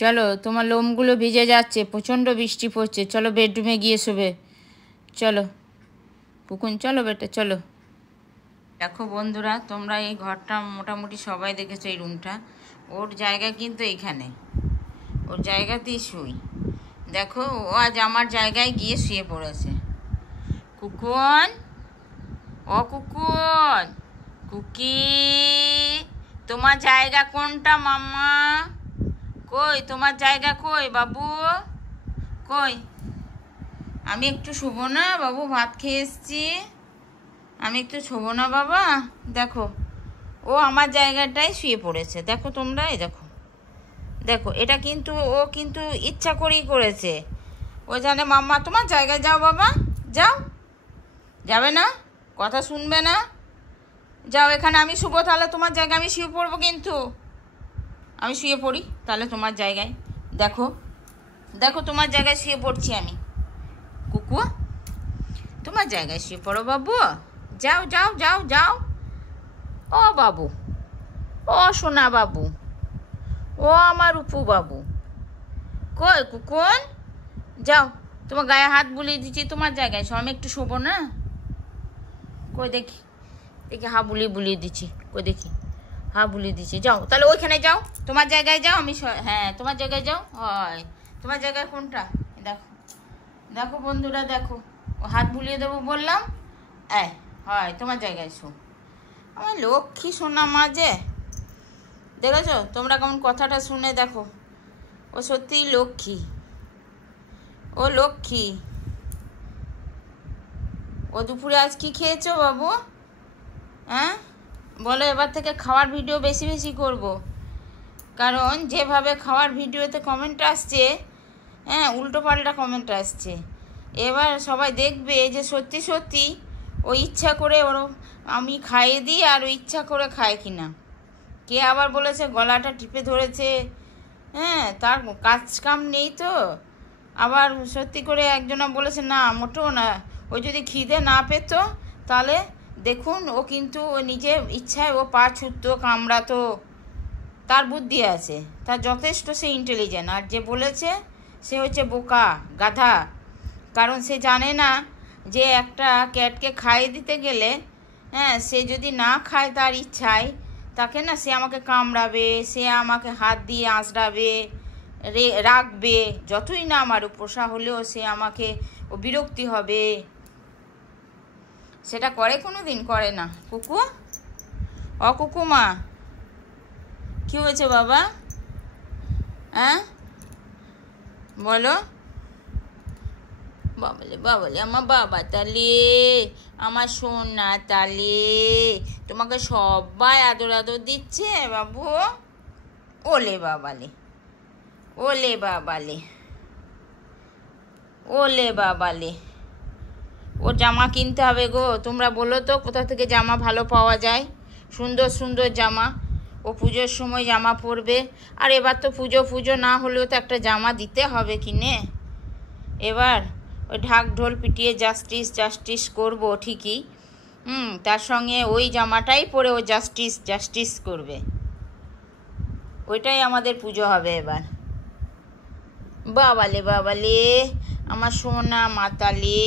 চলো, তোমার লোমগুলো ভিজে যাচ্ছে, প্রচণ্ড বৃষ্টি পড়ছে। চলো বেডরুমে গিয়ে শোবে। চলো কুকুন, চলো বেটা, চলো। দেখো বন্ধুরা, তোমরা এই ঘরটা মোটামুটি সবাই দেখেছো, এই রুমটা। ওর জায়গা কিন্তু এইখানে, ওর জায়গাতেই শুই। দেখো, ও আজ আমার জায়গায় গিয়ে শুয়ে পড়েছে। কুকুন, ও কুকুন, কুকি, তোমার জায়গা কোনটা মাম্মা? কই তোমার জায়গা, কই বাবু, কই? আমি একটু শোবো না বাবু, ভাত খেয়ে এসছি, আমি একটু শোবো না বাবা? দেখো, ও আমার জায়গাটায় শুয়ে পড়েছে। দেখো তোমরা, এই দেখো, দেখো, এটা কিন্তু ও কিন্তু ইচ্ছা করেই করেছে। ও জানে মাম্মা তোমার জায়গায় যাও বাবা, যাও। যাবে না, কথা শুনবে না? যাও, এখানে আমি শুবো, তাহলে তোমার জায়গায় আমি শুয়ে পড়বো। কিন্তু আমি শুয়ে পড়ি তাহলে তোমার জায়গায়। দেখো, দেখো, তোমার জায়গায় শুয়ে পড়ছি আমি। কুকু, তোমার জায়গায় শুয়ে পড়ো বাবু, যাও যাও যাও যাও। ও বাবু, ও সোনা বাবু, ও আমার উপু বাবু, কই কুকুন? যাও, তোমার গায়ে হাত বুলিয়ে দিচ্ছি, তোমার জায়গায় শো, আমি একটু শোবো না? কই দেখি, দেখি, হা বুলিয়ে বুলিয়ে দিচ্ছি, কই দেখি, হা বুলিয়ে দিচ্ছি। যাও তাহলে ওইখানে যাও, তোমার জায়গায় যাও। আমি হ্যাঁ, তোমার জায়গায় যাও। হয়, তোমার জায়গায় কোনটা? দেখো, দেখো বন্ধুরা, দেখো, ও হাত বুলিয়ে দেবো বললাম। হয়, তোমার জায়গায় শো। আমার লক্ষ্মী সোনা মা যে, দেখেছো তোমরা কেমন কথাটা শুনে? দেখো, ও সত্যিই লক্ষ্মী, ও লক্ষ্মী। ও দুপুরে আজ কি খেয়েছো বাবু? হ্যাঁ বলো, এবার থেকে খাওয়ার ভিডিও বেশি বেশি করব, কারণ যেভাবে খাওয়ার ভিডিওতে কমেন্ট আসছে, হ্যাঁ, উল্টো পাল্টা কমেন্ট আসছে। এবার সবাই দেখবে যে সত্যি সত্যি ও ইচ্ছা করে ওর আমি খাইয়ে দিই, আর ও ইচ্ছা করে খায় কিনা। কে আবার বলেছে গলাটা টিপে ধরেছে, হ্যাঁ, তার কাজ কাম নেই তো। আবার সত্যি করে একজনা বলেছে না, মোটেও না, ও যদি খিদে না পেত তাহলে দেখুন, ও কিন্তু ও নিজে ইচ্ছায় ও পা ছুটতো, কামড়াতো, তার বুদ্ধি আছে, তার যথেষ্ট সে ইন্টেলিজেন্ট। আর যে বলেছে সে হচ্ছে বোকা, গাধা। কারণ সে জানে না যে একটা ক্যাটকে খাইয়ে দিতে গেলে, হ্যাঁ, সে যদি না খায় তার ইচ্ছায়, তাকে না সে আমাকে কামড়াবে, সে আমাকে হাত দিয়ে আঁচড়াবে, রাখবে, যতই না আমার পোষা হলেও সে আমাকে, ও বিরক্তি হবে। সেটা করে? কোনো দিন করে না। কুকু, ও কুকুমা, কি হয়েছে বাবা? হ্যাঁ বলো। বাবলে বাবলে, আমার বাবা তালে, আমার সোনা তালে, তোমাকে সবাই আদর আদর দিচ্ছে বাবু। ওলে বাবালে, ওলে বাবালে, ওলে বাবালে। ও জামা কিনতে হবে গো, তোমরা বলো তো কোথা থেকে জামা ভালো পাওয়া যায়, সুন্দর সুন্দর জামা। ও পুজোর সময় জামা পরবে, আর এবার তো পুজো না হলেও তো একটা জামা দিতে হবে কিনে। এবার ওই ঢাক ঢোল পিটিয়ে জাস্টিস জাস্টিস করবো ঠিকই, তার সঙ্গে ওই জামাটাই পরে ও জাস্টিস জাস্টিস করবে। ওইটাই আমাদের পুজো হবে এবার। বাবালে বাবালে, আমার সোনা মাতালে।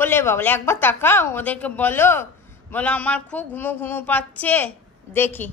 ওলে বাবালে, একবার তাকাও, ওদেরকে বলো, বলো আমার খুব ঘুমো ঘুমো পাচ্ছে। দেখি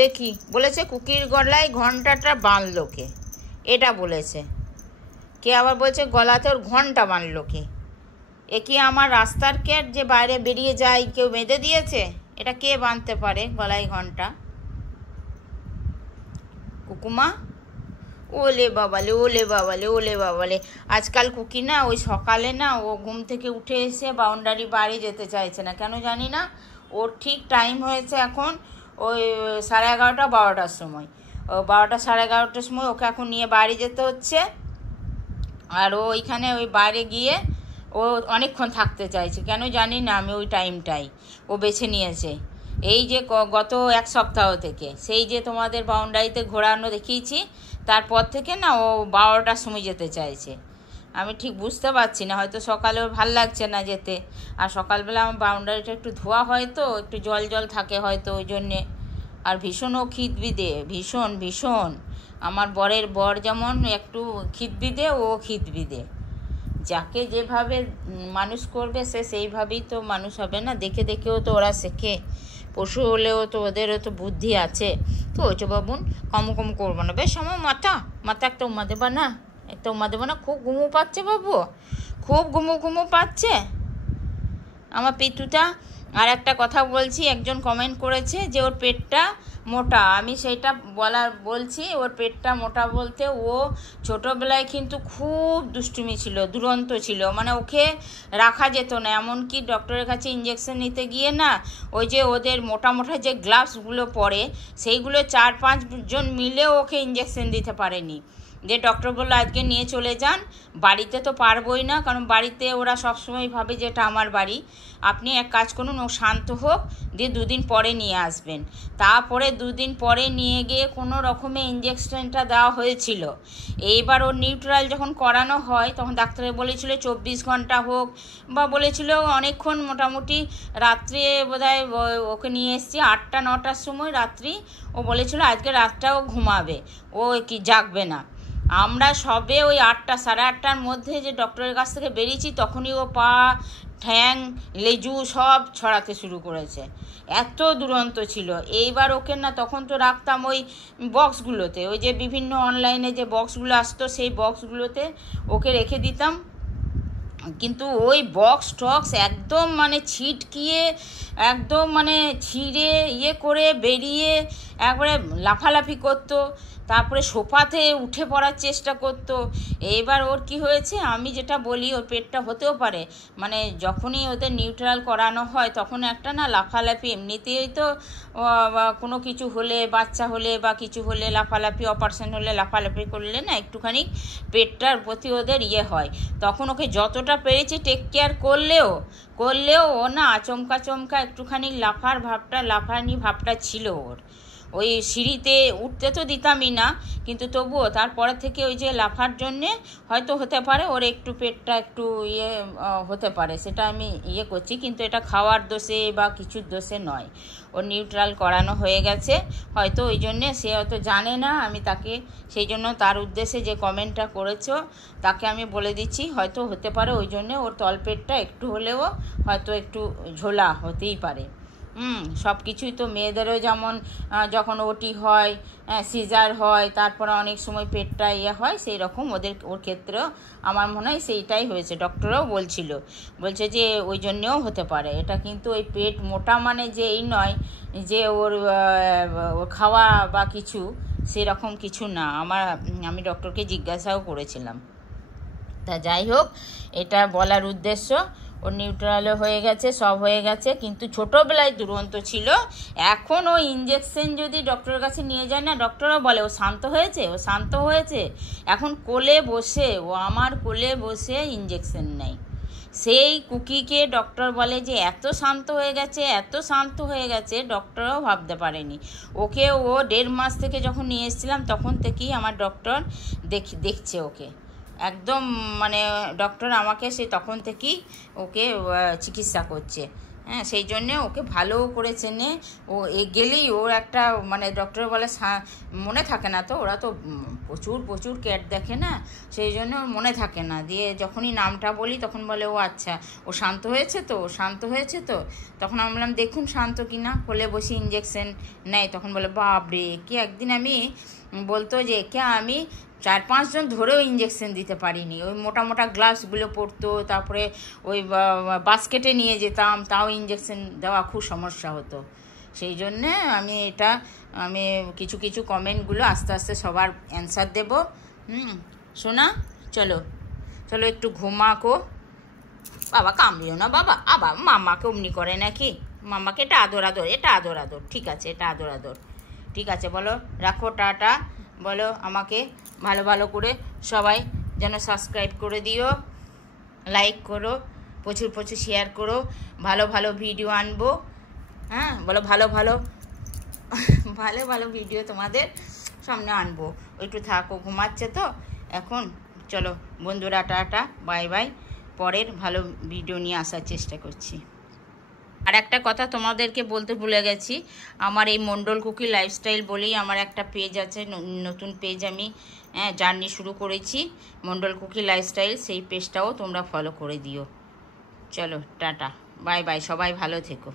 দেখি, বলেছে কুকির গলায় ঘন্টাটা বাঁধলো কে? এটা বলেছে কে? আবার বলছে গলাতে ওর ঘন্টা বাঁধলো কে? এ কি আমার রাস্তার ক্যাট যে বাইরে বেরিয়ে যায় কেউ বেঁধে দিয়েছে? এটা কে বাঁধতে পারে গলায় ঘন্টা? কুকুমা, ওলে বাবালে, ওলে বাবালে, ওলে বাবালে। আজকাল কুকি না, ওই সকালে না, ও ঘুম থেকে উঠে এসে বাউন্ডারি বাড়ি যেতে চাইছে না, কেন জানি না। ওর ঠিক টাইম হয়েছে এখন ওই 11:30 12টার সময়। ও 12টা 11:30টার সময় ওকে এখন নিয়ে বাড়ি যেতে হচ্ছে। আর ও ওইখানে ওই বাইরে গিয়ে ও অনেকক্ষণ থাকতে চাইছে, কেন জানি না আমি। ওই টাইমটাই ও বেছে নিয়েছে। এই যে গত 1 সপ্তাহ থেকে, সেই যে তোমাদের বাউন্ডারিতে ঘোরানো দেখিয়েছি, তারপর থেকে না ও 12টার সময় যেতে চাইছে। আমি ঠিক বুঝতে পারছি না, হয়তো সকালে ওর ভাল লাগছে না যেতে। আর সকালবেলা আমার বাউন্ডারিটা একটু ধোয়া হয় তো, একটু জল জল থাকে হয়তো, ওই জন্যে আর ভীষণ ও খিদবিদে, ভীষণ ভীষণ। আমার বর যেমন একটু খিদবিদে, ও খিদবিদে। যাকে যেভাবে মানুষ করবে সে সেইভাবেই তো মানুষ হবে না, দেখে দেখেও তো ওরা শেখে। পশু হলেও তো ওদেরও তো বুদ্ধি আছে। তো হয়েছে বাবুন, কম কম করবো না, বেশ আমার মাথা একটা উমা দেবা না, একটা উমা দেবো না? খুব ঘুমো পাচ্ছে বাবু, খুব ঘুমো পাচ্ছে আমার পিতুটা। আর একটা কথা বলছি, একজন কমেন্ট করেছে যে ওর পেটটা মোটা। আমি সেইটা বলছি, ওর পেটটা মোটা বলতে ও ছোটোবেলায় কিন্তু খুব দুষ্টুমি ছিল, দুরন্ত ছিল, মানে ওকে রাখা যেত না। এমনকি ডক্টরের কাছে ইঞ্জেকশন নিতে গিয়ে না, ওই যে ওদের মোটা মোটা যে গ্লাভসগুলো পরে, সেইগুলো 4-5 জন মিলে ওকে ইঞ্জেকশন দিতে পারেনি। যে ডক্টর বললো আজকে নিয়ে চলে যান, বাড়িতে তো পারবই না, কারণ বাড়িতে ওরা সবসময় ভাবে যে এটা আমার বাড়ি। আপনি এক কাজ করুন, ও শান্ত হোক, দিয়ে 2 দিন পরে নিয়ে আসবেন। তারপরে 2 দিন পরে নিয়ে গিয়ে কোনো রকমে ইঞ্জেকশনটা দেওয়া হয়েছিল। এইবার ওর নিউট্রাল যখন করানো হয়, তখন ডাক্তারে বলেছিল 24 ঘন্টা হোক, বা বলেছিল অনেকক্ষণ, মোটামুটি রাত্রে বোধহয় ওকে নিয়ে এসেছি 8টা-9টার সময় রাত্রি। ও বলেছিল আজকে রাতটাও ঘুমাবে, ও কি জাগবে না। আমরা সবে ওই 8টা-8:30টার মধ্যে যে ডক্টরের কাছ থেকে বেরিয়েছি, তখনই ও পা, ঠ্যাং, লেজু সব ছড়াতে শুরু করেছে। এত দুরন্ত ছিল। এইবার ওকে না তখন তো রাখতাম ওই বক্সগুলোতে, ওই যে বিভিন্ন অনলাইনে যে বক্সগুলো আসতো, সেই বক্সগুলোতে ওকে রেখে দিতাম। কিন্তু ওই বক্স টক্স একদম মানে ছিটকিয়ে, একদম মানে ছিঁড়ে করে বেরিয়ে একবারে লাফালাফি করতো। তারপরে সোফাতে উঠে পড়ার চেষ্টা করতো। এইবার ওর কি হয়েছে, আমি যেটা বলি, ওর পেটটা হতেও পারে, মানে যখনই ওদের নিউট্রাল করানো হয় তখন একটা না লাফালাফি, এমনিতেই তো কোনো কিছু হলে, বাচ্চা হলে বা কিছু হলে লাফালাফি, অপারেশন হলে লাফালাফি করলে না একটুখানি পেটটার প্রতি ওদের হয়। তখন ওকে যতটা পেরেছি টেক কেয়ার করলেও ও না আচমকা একটুখানি লাফানি ভাবটা ছিল ওর। ওই সিঁড়িতে উঠতে তো দিতামই না, কিন্তু তবুও তারপরে থেকে ওই যে লাফার জন্যে হয়তো হতে পারে ওর একটু পেটটা একটু হতে পারে, সেটা আমি করছি। কিন্তু এটা খাওয়ার দোষে বা কিছুর দোষে নয়, ওর নিউট্রাল করানো হয়ে গেছে। হয়তো ওই জন্যে সে হয়তো জানে না, আমি তাকে সেই জন্য তার উদ্দেশ্যে যে কমেন্টটা করেছো তাকে আমি বলে দিচ্ছি, হয়তো হতে পারে ওই জন্যে ওর তলপেটটা একটু হলেও হয়তো একটু ঝোলা হতেই পারে। সব কিছুই তো মেয়েদেরও যেমন যখন ওটি হয়, সিজার হয়, তারপরে অনেক সময় পেটটা হয়, সেই রকম ওর ক্ষেত্রেও আমার মনে হয় সেইটাই হয়েছে। ডক্টরও বলছে যে ওই জন্যেও হতে পারে এটা। কিন্তু ওই পেট মোটা মানে যে এই নয় যে ওর খাওয়া বা কিছু সেরকম কিছু না। আমি ডক্টরকে জিজ্ঞাসাও করেছিলাম। তা যাই হোক, এটা বলার উদ্দেশ্য, ওর নিউট্রালও হয়ে গেছে, সব হয়ে গেছে, কিন্তু ছোটোবেলায় দুরন্ত ছিল। এখন ও ইঞ্জেকশন যদি ডক্টরের কাছে নিয়ে যায় না, ডক্টরও বলে ও শান্ত হয়েছে। এখন আমার কোলে বসে ইঞ্জেকশন নেয়। সেই কুকিকে ডক্টর বলে যে এত শান্ত হয়ে গেছে, ডক্টরও ভাবতে পারেনি। ওকে ও 1.5 মাস থেকে যখন নিয়ে এসেছিলাম তখন থেকেই আমার ডক্টর দেখছে ওকে, একদম মানে ডক্টর আমাকে সে তখন থেকেই ওকে চিকিৎসা করছে। হ্যাঁ, সেই জন্যে ওকে ভালো করে চেনে। ও গেলেই ওর একটা মানে ডক্টর বলে মনে থাকে না তো, ওরা তো প্রচুর ক্যাট দেখে না, সেই জন্য ওর মনে থাকে না। দিয়ে যখনই নামটা বলি তখন বলে ও আচ্ছা, ও শান্ত হয়েছে তো। তখন আমি বললাম দেখুন শান্ত কিনা, কোলে বসে ইঞ্জেকশন নেয়। তখন বলে বাপরে, কি একদিন আমি বলতো যে আমি 4-5 জন ধরেও ইঞ্জেকশন দিতে পারিনি। ওই মোটা গ্লাভসগুলো পরতো, তারপরে ওই বাস্কেটে নিয়ে যেতাম, তাও ইঞ্জেকশন দেওয়া খুব সমস্যা হতো। সেই জন্যে আমি কিছু কমেন্টগুলো আস্তে আস্তে সবার অ্যান্সার দেবো। শোনা, চলো একটু ঘুমাকো। বাবা কামড়িও না বাবা, আবার মামাকে অমনি করে নাকি? মামাকে এটা আদর, ঠিক আছে, এটা আদর। ঠিক আছে, বলো রাখো, টাটা। বলো আমাকে ভালো করে সবাই যেন সাবস্ক্রাইব করে দিও, লাইক করো, প্রচুর শেয়ার করো, ভালো ভিডিও আনবো। হ্যাঁ বলো, ভালো ভিডিও তোমাদের সামনে আনবো। একটু থাকো, ঘুমাচ্ছে তো এখন। চলো বন্ধুরা, টাটা, বাই। পরের ভালো ভিডিও নিয়ে আসার চেষ্টা করছি। আর একটা কথা তোমাদেরকে বলতে ভুলে গেছি, আমার এই মণ্ডল কুকি লাইফস্টাইল বলেই আমার একটা পেজ আছে, নতুন পেজ আমি জার্নি শুরু করেছি, মণ্ডল কুকি লাইফস্টাইল, সেই পেজটাও তোমরা ফলো করে দিও। চলো টাটা, বাই বাই, সবাই ভালো থেকো।